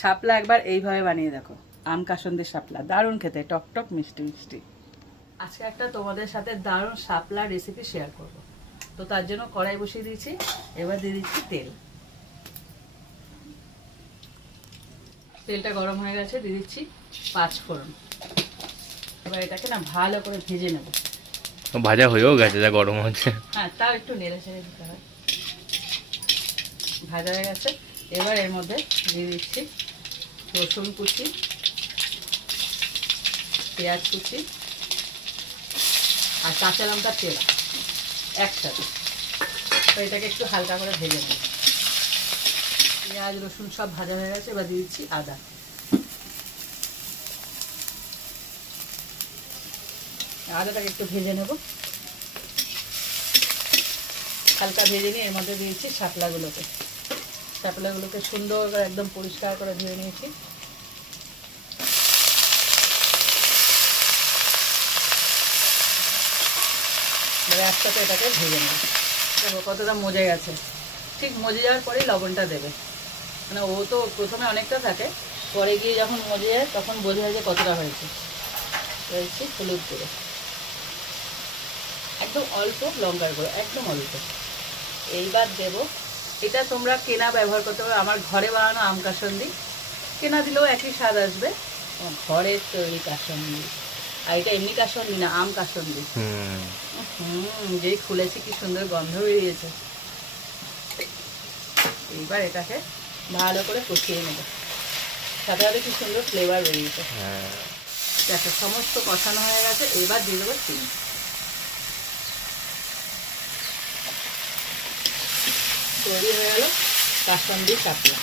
শাপলা একবার এইভাবে বানিয়ে দেখো, আম কাসন্দের শাপলা, দারুণ খেতে, টক টক মিষ্টি মিষ্টি। আজকে একটা তোমাদের সাথে দারুণ শাপলা রেসিপি শেয়ার করব। তো তার জন্য কড়াই বসিয়ে দিয়েছি, এবার দিয়ে দিচ্ছি তেল। তেলটা গরম হয়ে গেছে, দিয়ে দিচ্ছি 5 ফোড়ন। এবার এটাকে না ভালো করে ভেজে নেব। ভাজা হয়েও গেছে, যা গরম হচ্ছে। হ্যাঁ, তাও একটু নেড়ে ছেড়ে দিতে হয়। ভাজা হয়ে গেছে, এবার এর মধ্যে দিয়ে দিচ্ছি রসুন কুচি, পেঁয়াজ কুচি আর কাঁচা লঙ্কা চেরা একসাথে। তো এটাকে একটু হালকা করে ভেজে নেব। পেঁয়াজ রসুন সব ভাজা হয়ে গেছে, এবার দিয়ে দিচ্ছি আদা। আদাটাকে একটু ভেজে নেব, হালকা ভেজে নিয়ে এর মধ্যে দিয়েছি শাপলাগুলোকে সুন্দর করে একদম পরিষ্কার করে ধুয়ে নিয়েছি। একসাথে এটাকে ভেজে নেব। দেখো কতটা মজে গেছে। ঠিক মজে যাওয়ার পরেই লবণটা দেবে, মানে ও তো প্রথমে অনেকটা থাকে, পরে গিয়ে যখন মজে যায় তখন বোঝা যায় যে কতটা হয়েছে। রয়েছে হলুদ গুঁড়ো, একদম অল্প, লঙ্কার গুঁড়ো একদম অল্প। এইবার দেব, এটা তোমরা কেনা ব্যবহার করতে পারো, আমার ঘরে বানানো আম কাসন্দি। কেনা দিলেও একই স্বাদ আসবে, ঘরের তৈরি কাসন্দি। আর এটা এমনি কাসন্দি না, আম কাসন্দি। যেই খুলেছি কি সুন্দর গন্ধ বেরিয়েছে। এইবার এটাকে ভালো করে কষিয়ে নেব, সাথে সাথে কি সুন্দর ফ্লেভার বেরিয়েছে। দেখো সমস্ত কষানো হয়ে গেছে, এবার দিয়ে দেবো চিনি। তৈরি হয়ে গেল কাসন্দি শাপলা।